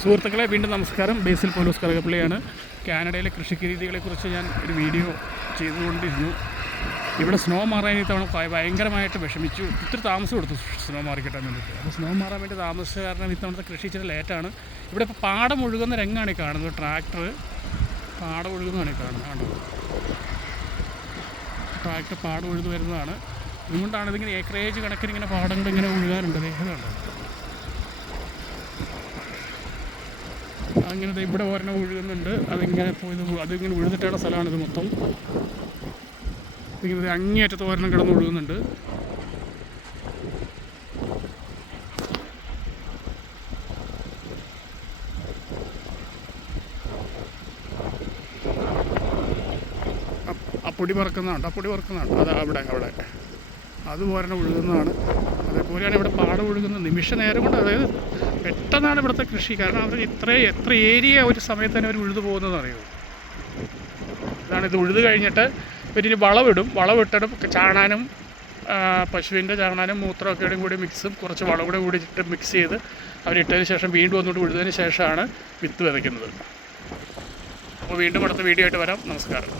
സുഹൃത്തുക്കളെ വീണ്ടും നമസ്കാരം. ബേസിൽ പോലീസ് കറുകപ്പള്ളിയാണ് കാനഡയിലെ കൃഷിക്ക് രീതികളെക്കുറിച്ച് ഞാൻ ഒരു വീഡിയോ ചെയ്തുകൊണ്ടിരുന്നു. ഇവിടെ സ്നോ മാറാൻ ഇത്തവണ ഭയങ്കരമായിട്ട് വിഷമിച്ചു. ഇത്തിരി താമസം കൊടുത്തു സ്നോ മാറി കിട്ടാൻ വേണ്ടിയിട്ട്. അപ്പോൾ സ്നോ മാറാൻ വേണ്ടി താമസിച്ച കാരണം ഇത്തവണത്തെ കൃഷി ഇച്ചിരി ലേറ്റാണ് ഇവിടെ ഇപ്പോൾ പാടം ഒഴുകുന്ന രംഗമാണ് കാണുന്നത്. ട്രാക്ടർ പാടം ഒഴുകുന്നതാണ് കാണുന്നത്. കാണുന്നത് ട്രാക്ടർ പാടം ഒഴുതു വരുന്നതാണ്. അതുകൊണ്ടാണ് ഇതിങ്ങനെ ഏക്കറേജ് കണക്കിന് ഇങ്ങനെ പാടങ്ങൾ ഇങ്ങനെ ഒഴുകാറുണ്ട് ദേഹമുണ്ട് അങ്ങനെ ദേ ഇവിടെ ഒരെണ്ണം ഒഴുകുന്നുണ്ട് അതിങ്ങനെ പോയത് അതിങ്ങനെ ഉഴുതിട്ടുള്ള സ്ഥലമാണിത് മൊത്തം. ഇങ്ങനെ അങ്ങേയറ്റത്തെ ഒരെണ്ണം കിടന്ന് ഒഴുകുന്നുണ്ട് അപ്പൊടി പറക്കുന്നതാണ് ആ പൊടി പറക്കുന്നതാണ് അത് അവിടെ അവിടെ. അത് ഒരെണ്ണം ഒഴുകുന്നതാണ് അതേപോലെയാണ് ഇവിടെ പാടം ഒഴുകുന്ന നിമിഷ നേരം കൊണ്ട് അതായത് പെട്ടെന്നാണ് ഇവിടുത്തെ കൃഷി. കാരണം അവർ ഇത്രയും എത്ര ഏരിയ ഒരു സമയത്ത് തന്നെ അവർ ഉഴുതു പോകുന്നതെന്ന് അറിയുമോ? അതാണ് ഇത് ഉഴുതു കഴിഞ്ഞിട്ട് ഇവരിനി വളമിടും. വളമിട്ടിട്ട് ചാണാനും പശുവിന്റെ ചാണാനും മൂത്രമൊക്കെയും കൂടി മിക്സും കുറച്ച് വളം കൂടെ കൂടി ഇട്ട് മിക്സ് ചെയ്ത് അവരിട്ടതിന് ശേഷം വീണ്ടും ഒന്നുകൂടി ഉഴുതതിന് ശേഷമാണ് വിത്ത് വിതയ്ക്കുന്നത്. അപ്പോൾ വീണ്ടും അടുത്ത വീഡിയോ ആയിട്ട് വരാം. നമസ്കാരം.